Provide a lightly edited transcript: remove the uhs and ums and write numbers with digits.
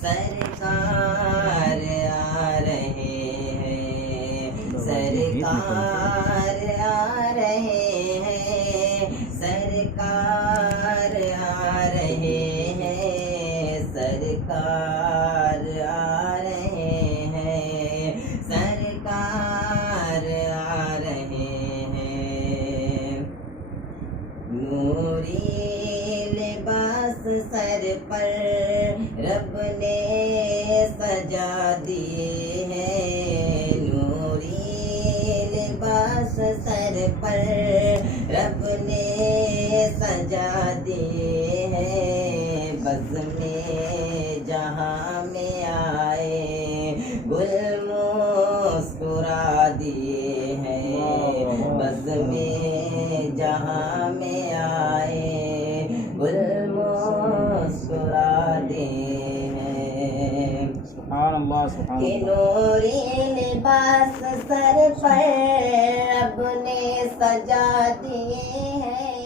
سرکار آ رہے ہیں، سرکار آ رہے ہیں، سرکار آ رہے ہیں، سرکار آ رہے ہیں، سرکار آ رہے ہیں۔ نوری لباس سر پر رب نے سجا دیے ہیں، نوری لباس سر پر رب نے سجا دیے ہیں۔ بز میں جہاں میں آئے گل مسکرا دیے ہیں، بز میں جہاں میں آئے گل مسکرا دیے ہیں۔ سبحان اللہ سبحان کہ اللہ۔ نوری لباس سر پر رب نے سجا دیے ہیں،